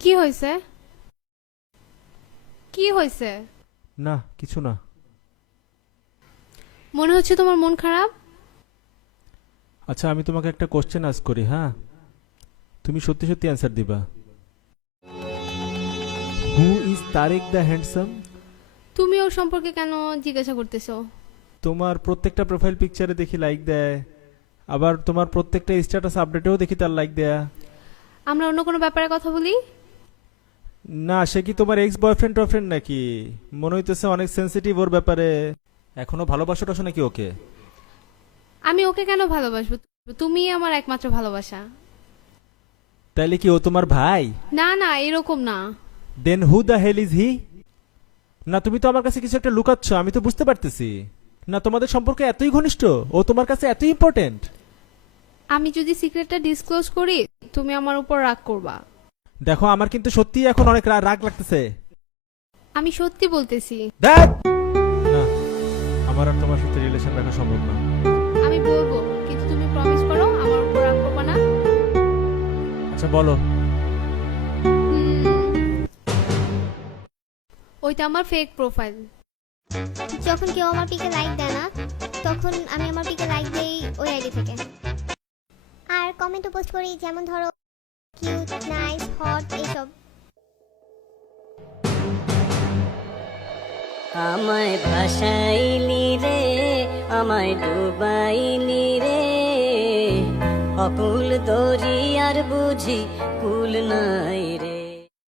কি হয়েছে? কি হয়েছে? না কিছু না। মনে হচ্ছে তোমার মন খারাপ। আচ্ছা আমি তোমাকে একটা কোশ্চেন আস্ক করি, হ্যাঁ? তুমি সত্যি সত্যি অ্যান্সার দিবা। Who is Tarek the handsome? তুমি ওর সম্পর্কে কেন জিজ্ঞাসা করতেছো? তোমার প্রত্যেকটা প্রোফাইল পিকচারে দেখি লাইক দেয়, আবার তোমার প্রত্যেকটা স্ট্যাটাস আপডেটেও দেখি তার লাইক দেয়া। আমরা অন্য কোনো ব্যাপারে কথা বলি। না, সে কি তোমার এক্স বয়ফ্রেন্ড টয়ফ্রেন্ড নাকি? মনে হইতেছে অনেক সেনসিটিভ ওর ব্যাপারে। এখনো ভালোবাসো টাসো নাকি ওকে? আমি ওকে কেন ভালোবাসবো? তুমি আমার একমাত্র ভালোবাসা। তাইলে কি ও তোমার ভাই? না না, এরকম না। Then who the hell is he? না তুমি তো আমার কাছে কিছু একটা লুকাচ্ছ, আমি তো বুঝতে পারতেছি। না তোমাদের সম্পর্ক এতই ঘনিষ্ঠ, ও তোমার কাছে এতই ইম্পর্টেন্ট? আমি যদি সিক্রেটটা ডিসক্লোজ করি তুমি আমার উপর রাগ করবা। দেখো আমার কিন্তু সত্যিই এখন অনেক রাগ লাগতেছে। আমি সত্যি বলতেছি। ধ্যাৎ! না, আমার আর তোমার সাথে রিলেশন রাখা সম্ভব না। আমি বলবো, কিন্তু তুমি প্রমিস করো আমার উপর রাগ করবা না। আচ্ছা বলো। ওইটা আমার ফেক প্রোফাইল। যখন কেউ আমার পিকে লাইক দেয় না, তখন আমি আমার পিকে লাইক দেই ওই আইডি থেকে। আর কমেন্টও পোস্ট করি, যেমন ধরো কিউট, নাইস, হট এইসব। আমায় ভাসাইলি রে, আমায় ডুবাইলি রে, অকুল দরিয়ার বুঝি কুল নাই রে।